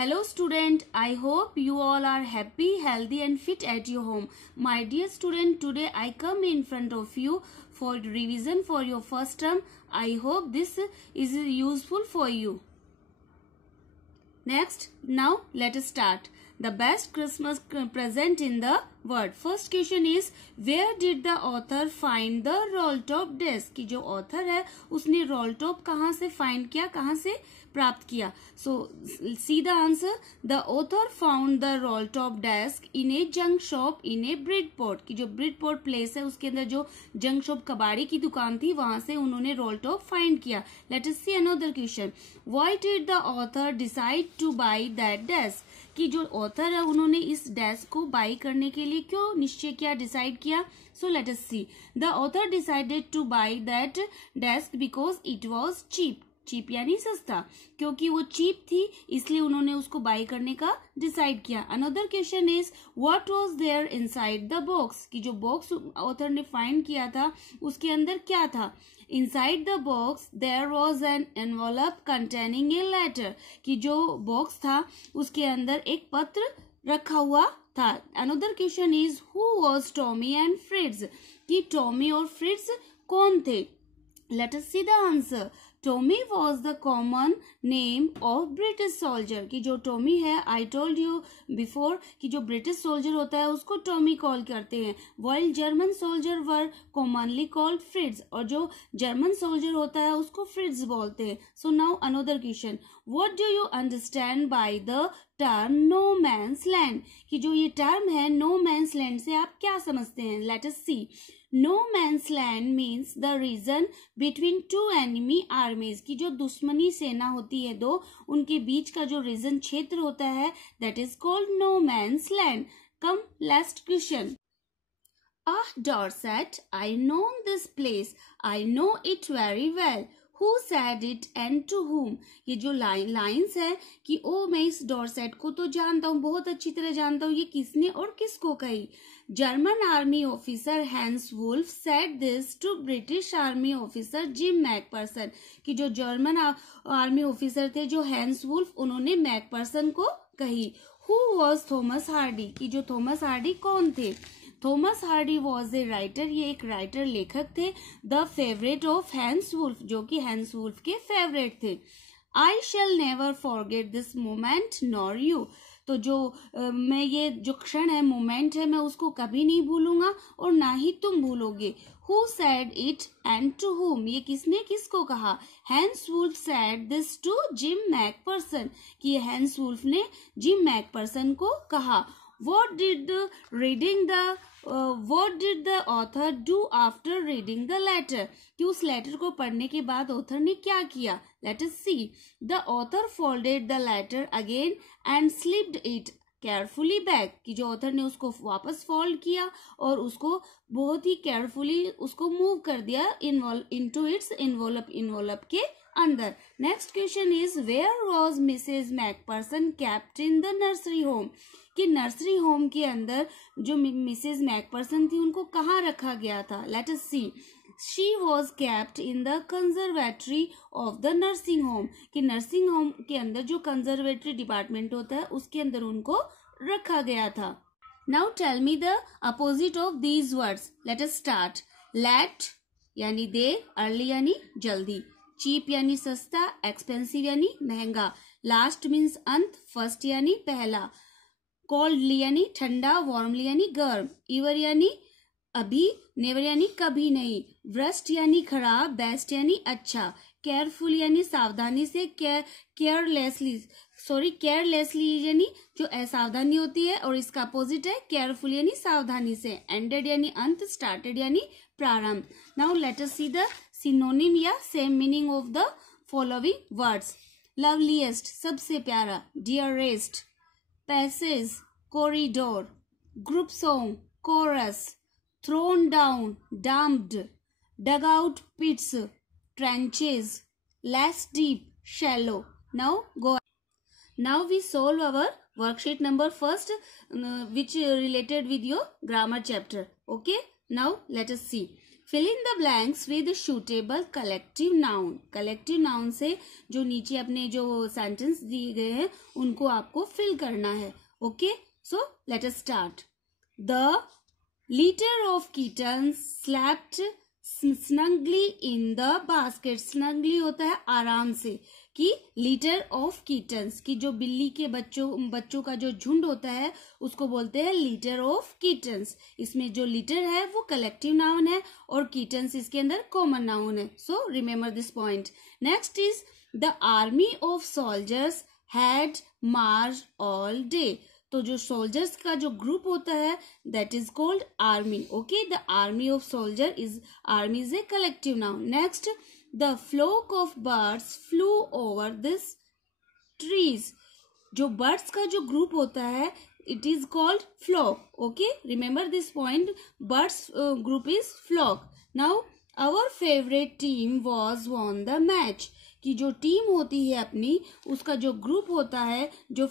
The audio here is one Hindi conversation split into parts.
Hello student, I hope you all are happy, healthy and fit at your home. My dear student, today I come in front of you for revision for your first term. I hope this is useful for you. Next, now let us start. The best Christmas present in the world. First question is, where did the author find the roll top desk? कि जो author है उसने roll top कहाँ से find किया, कहाँ से प्राप्त किया? So see the answer. The author found the roll top desk in a junk shop in a Bridport. कि जो Bridport place है उसके अंदर जो junk shop कबाड़ी की दुकान थी वहां से उन्होंने roll top find किया. Let us see another question. Why did the author decide to buy that desk? कि जो ऑथर है उन्होंने इस डेस्क को बाई करने के लिए क्यों निश्चय किया, डिसाइड किया? So let us see. The author decided to buy that desk because it was cheap. Cheap यानी सस्ता, क्योंकि वो चीप थी इसलिए उन्होंने उसको बाई करने का डिसाइड किया. Another question is, what was there inside the box? कि जो बॉक्स ऑथर ने फाइंड किया था उसके अंदर क्या था? Inside the box there was an envelope containing a letter. कि जो बॉक्स था उसके अंदर एक पत्र रखा हुआ था. Another question is, who was Tommy and Fritz? कि टॉमी और फ्रिट्ज कौन थे? Let us see the answer. Tommy was the common name of British soldier. कि जो टॉमी है, I told you before कि जो British soldier होता है उसको टॉमी कॉल करते हैं, while German soldier were commonly called Fritz. और जो German soldier होता है उसको Fritz बोलते हैं. So now another question. What do you understand by the term no man's land? कि जो ये टर्म है no man's land से आप क्या समझते हैं? Let us see. No man's land means the region between two enemy armies. की जो दुश्मनी सेना होती है दो, उनके बीच का जो रीजन क्षेत्र होता है that is called no man's land. Come last question. Ah, Dorset, I know this place. I know it very well. Who said it and to whom? ये जो लाइन्स है कि ओ मैं इस डॉर्सेट को तो जानता हूँ, बहुत अच्छी तरह जानता हूँ, ये किसने और किसको कही? German army officer Hans Wolf said this to British army officer Jim McPherson. कि जो जर्मन आर्मी ऑफिसर थे जो हैंस वुल्फ, उन्होंने मैकपर्सन को कही. Who was Thomas Hardy? कि जो थॉमस हार्डी कौन थे? Thomas Hardy was a writer. ये एक राइटर लेखक थे. The favourite of Hans Woolf, जो कि हैंस वुल्फ के फेवरेट थे. I shall never forget this moment nor you. तो जो मैं ये जो क्षण है, मोमेंट है, मैं उसको कभी नहीं भूलूंगा और ना ही तुम भूलोगे. Who said it and to whom? ये किसने किसको कहा? Hans Wolf said this to Jim McPherson. कि हैंस वुल्फ ने जिम मैकपर्सन को कहा. What did the author do after reading the letter? कि उस लेटर को पढ़ने के बाद ऑथर ने क्या किया? Let us see. The author folded the letter again and slipped it carefully back. कि जो ऑथर ने उसको वापस फोल्ड किया और उसको बहुत ही केयरफुली उसको मूव कर दिया into its envelope के अंदर. Next question is, where was Mrs McPherson kept in the nursery home? कि नर्सरी होम के अंदर जो मिसेज मैकपर्सन थी उनको कहाँ रखा गया था? Let us see. She was kept in the conservatory of the nursing home. कि नर्सिंग होम के अंदर जो कंजर्वेटरी डिपार्टमेंट होता है उसके अंदर उनको रखा गया था. Now tell me the opposite of these words. Let us start. Let यानी देर, अर्ली यानी जल्दी, चीप यानी सस्ता, एक्सपेंसिव यानी महंगा, लास्ट मीन्स अंत, फर्स्ट यानी पहला, कोल्डली यानी ठंडा, वार्मली यानी गर्म, ईवर यानी अभी, नेवर यानी कभी नहीं, वर्स्ट यानी खराब, बेस्ट यानी अच्छा, केयरफुल यानी सावधानी से, केयरलेसली यानी जो असावधानी होती है और इसका अपोजिट है केयरफुल यानी सावधानी से, एंडेड यानी अंत, स्टार्टेड यानी प्रारंभ. Now let us see the synonym या same meaning of the following words. Loveliest सबसे प्यारा, dearest, passage corridor, group song chorus, thrown down dumped, dug out pits, trenches, less deep shallow. Now we solve our worksheet number first, which related with your grammar chapter. Okay, now let us see. Fill in the blanks with suitable collective noun. Collective noun से जो नीचे अपने जो सेंटेंस दिए गए हैं उनको आपको फिल करना है। Okay, so let us start. The litter of kittens slept snugly in the basket। snugly होता है आराम से, कि litter of kittens कि जो बिल्ली के बच्चों का जो झुंड होता है उसको बोलते हैं litter of kittens। इसमें जो litter है वो collective noun है और kittens इसके अंदर common noun है। so remember this point। next is the army of soldiers had marched all day। तो जो सोल्जर्स का जो ग्रुप होता है that is called army. Okay, the army of soldier is, army is a collective noun. Next, the flock of birds flew over this trees. जो बर्ड्स का जो ग्रुप होता है it is called flock. Okay, remember this point, birds group is flock. Now our favourite team was won the match. कि जो टीम होती है अपनी उसका जो ग्रुप होता है जो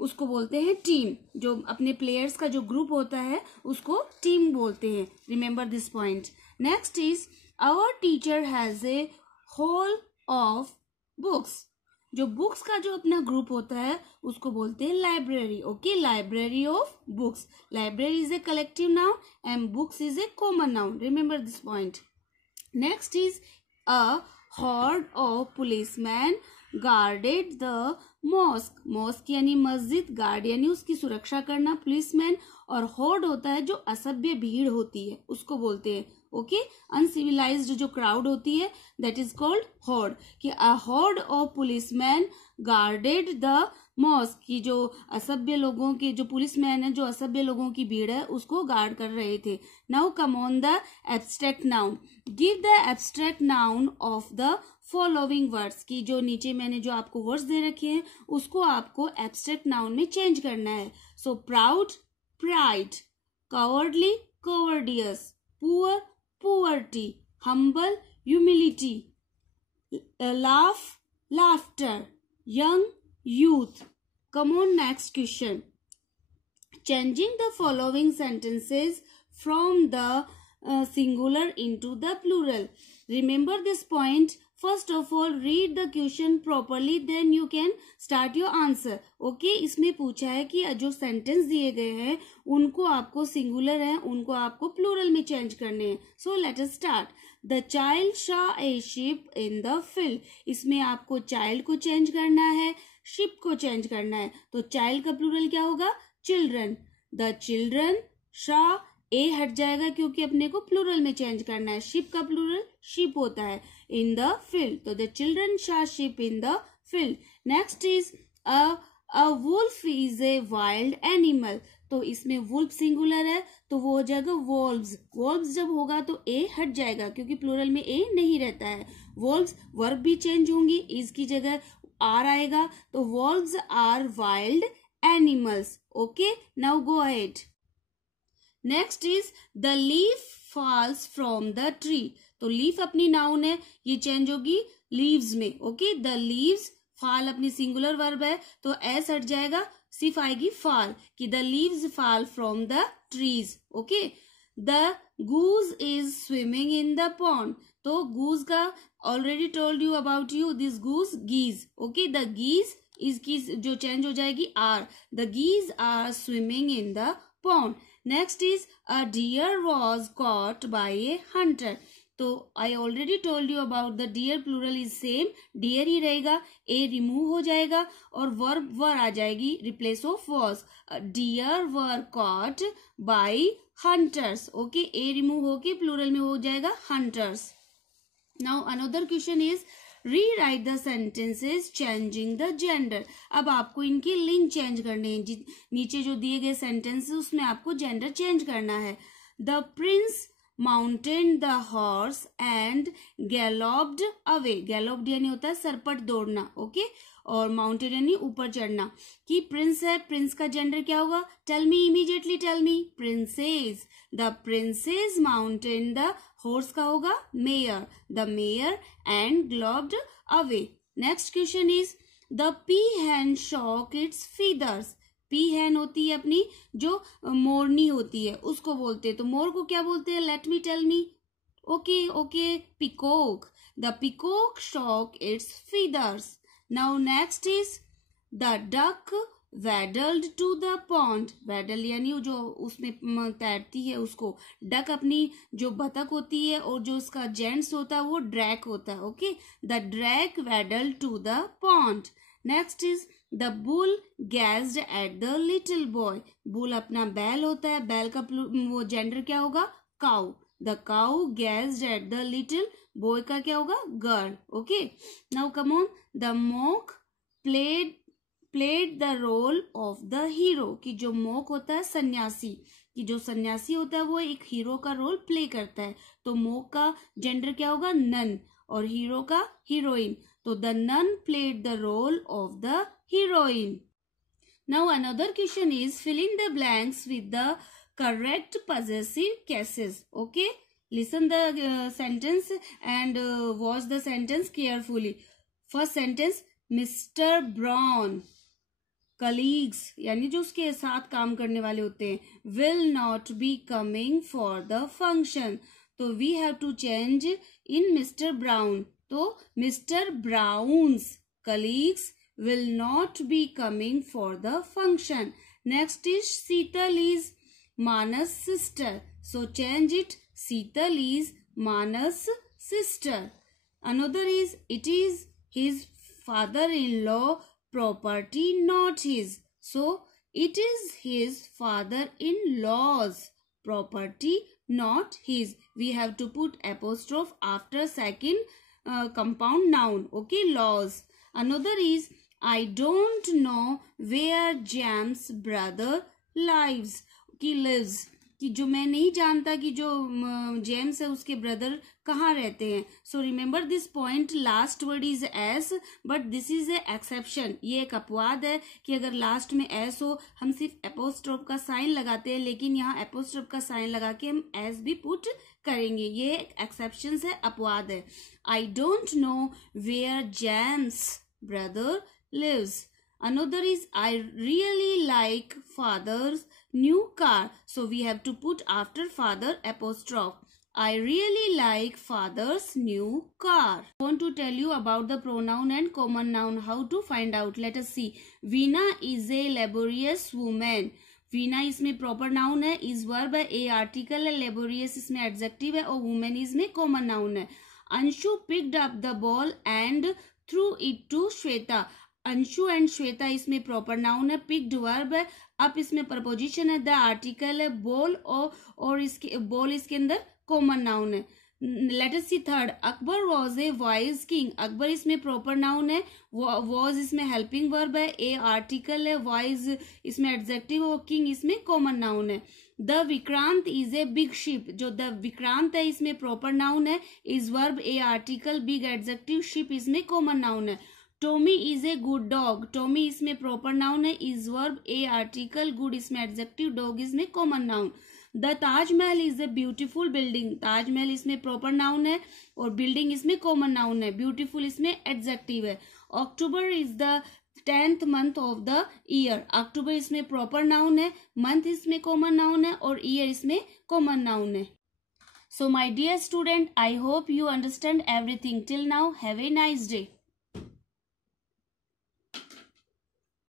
उसको बोलते हैं टीम। जो अपने प्लेयर्स का जो ग्रुप होता है उसको टीम बोलते हैं। Remember this point. Next is our teacher has a whole of books. जो बुक्स का जो अपना ग्रुप होता है उसको बोलते हैं library. Okay, library of books. Library is a collective noun and books is a common noun. Remember this point. Next is a horde of policemen guarded the mosque। mosque यानी मस्जिद, गार्ड यानी उसकी सुरक्षा करना, पुलिसमैन, और horde होता है जो असभ्य भीड़ होती है उसको बोलते हैं। ओके, अनसिविलाइज्ड जो क्राउड होती है दैट इज कॉल्ड horde। कि अ horde of policeman guarded the mosque. की जो असभ्य लोगों के जो पुलिसमैन है जो असभ्य लोगों की भीड़ है उसको गार्ड कर रहे थे। Now come on the abstract noun. Give the abstract noun of the following words. की जो नीचे मैंने जो आपको वर्ड्स दे रखे हैं उसको आपको एब्स्ट्रैक्ट नाउन में चेंज करना है। So proud, pride, cowardly, cowardice, poor, poverty, humble, humility, laugh, laughter, young, youth। Come on, next question। Changing the following sentences from the singular into the plural। Remember this point। First of all, read the question properly, then you can start your answer। Okay, इसमें पूछा है कि जो सेंटेंस दिए गए हैं उनको आपको सिंगुलर है उनको आपको प्लूरल में चेंज करने हैं। So let us start। The child saw a sheep in the field। इसमें आपको child को चेंज करना है, sheep को चेंज करना है। तो child का प्लूरल क्या होगा? children। The children saw, ए हट जाएगा क्योंकि अपने को प्लूरल में चेंज करना है। शिप का प्लूरल शीप होता है। इन द फील्ड, तो the children saw sheep in the field. Next is a wolf is a wild animal. तो इसमें वुल्फ सिंगुलर है तो वो हो जाएगा वोल्व्स। वोल्व्स जब होगा तो ए हट जाएगा क्योंकि प्लूरल में ए नहीं रहता है। वोल्व्स वर्ब भी चेंज होंगी, इज की जगह आर आएगा तो wolves are wild animals. Okay, now go ahead. Next is the leaf falls from the tree. तो लीफ अपनी नाउन है, ये चेंज होगी लीव्स में। ओके, द लीव्स, फॉल अपनी सिंगुलर वर्ब है तो एस हट जाएगा, सिर्फ आएगी फॉल कि the leaves fall from the trees. Okay, the goose is swimming in the pond. तो गूज का already told you about you this goose, geese. Okay, the geese is की जो चेंज हो जाएगी are, the geese are swimming in the pond. Next is a deer was caught by a hunter. तो I already told you about the deer, plural is same, deer ही रहेगा, ए रिमूव हो जाएगा और वर्ब वर आ जाएगी replace of was. Deer were caught by hunters. Okay, a remove होके प्लूरल में हो जाएगा hunters. Now another question is rewrite the sentences changing the gender. अब आपको इनके लिंक चेंज करने हैं। नीचे जो दिए गए सेंटेंसेस उसमें आपको जेंडर चेंज करना है। The prince mountain the horse and galloped away. Galloped यानी होता है सरपट दौड़ना। ओके, और माउंटेन यानी ऊपर चढ़ना। कि प्रिंस है, प्रिंस का जेंडर क्या होगा? Tell me immediately, tell me. Princess, the princess mountain the horse का होगा mare, the mare and galloped away. Next question is the peahen shook its feathers. Peahen होती है अपनी जो मोरनी होती है उसको बोलते हैं। तो मोर को क्या बोलते हैं? Let me tell me. Okay peacock. The peacock shook its feathers. Now next is the duck waddled to the pond. Waddle यानी जो उसमें तैरती है उसको। डक अपनी जो बतख होती है और जो उसका जेंट्स होता है वो ड्रैक होता है। Okay, the drake waddled to the pond. Next is the bull gazed at the little boy. Bull अपना बैल होता है, बैल का वो जेंडर क्या होगा? Cow. The cow gazed at the little boy का क्या होगा? Girl. Okay, now come on. The monk played the role of the hero. कि जो मॉक होता है सन्यासी, कि जो सन्यासी होता है वो एक हीरो का रोल प्ले करता है। तो मॉक का जेंडर क्या होगा? नन। और हीरो का हीरोइन। तो the nun played the role of the heroine. Now another question is fill in the blanks with the correct possessive cases. Okay, listen the sentence and watch the sentence carefully. First sentence, Mr. Brown colleagues यानी जो उसके साथ काम करने वाले होते हैं will not be coming for the function. तो we have to change in Mr. Brown. तो Mr. Brown's colleagues will not be coming for the function. Next is Sheetal is Manas' sister. So change it. Sheetal is Manas' sister. Another is it is his father-in-law property, not his. So it is his father-in-law's property, not his. We have to put apostrophe after second compound noun. Okay, laws. Another is I don't know where James' brother lives. कि जो मैं नहीं जानता कि जो जेम्स है उसके ब्रदर कहाँ रहते हैं. So remember this point. Last word is S but this is a exception. ये एक अपवाद है कि अगर लास्ट में एस हो हम सिर्फ एपोस्ट्रोफ का साइन लगाते हैं, लेकिन यहाँ एपोस्ट्रोफ का साइन लगा के हम एस भी पुट करेंगे. ये एक एक्सेप्शन है, अपवाद है. I don't know where James brother lives. Another is I really like father's new car. So we have to put after father apostrophe. I really like father's new car. I want to tell you about the pronoun and common noun. How to find out? Let us see. Veena is a laborious woman. Veena इसमें proper noun है, is verb है, a article है, laborious इसमें adjective है और woman इसमें common noun है. Anshu picked up the ball and threw it to Shweta. Anshu and Shweta इसमें प्रॉपर नाउन है, पिक्ड वर्ब है, अप इसमें प्रपोजिशन है, द आर्टिकल है, बॉल और इसके बॉल इसके अंदर कॉमन नाउन है. Let us see third. Akbar was a wise king. Akbar इसमें प्रॉपर नाउन है, वॉज इसमें हेल्पिंग वर्ब है, ए आर्टिकल है, वाइज इसमें एडजेक्टिव और किंग इसमें कॉमन नाउन है. The Vikrant is a big ship. जो द विक्रांत है इसमें प्रॉपर नाउन है, is verb, a article, big adjective, ship इसमें कॉमन नाउन है. Tommy is a good dog. Tommy इसमें प्रॉपर नाउन है, is verb, a article, good इसमें एडजेक्टिव, डॉग इसमें common noun. The Taj Mahal is a beautiful building. Taj Mahal इसमें प्रॉपर नाउन है और बिल्डिंग इसमें कॉमन नाउन है, ब्यूटीफुल इसमें एडजेक्टिव है. October is the 10th month of the year. October इसमें प्रॉपर नाउन है, मंथ इसमें कॉमन नाउन है और ईयर इसमें कॉमन नाउन है. So my dear student, I hope you understand everything till now. Have a nice day.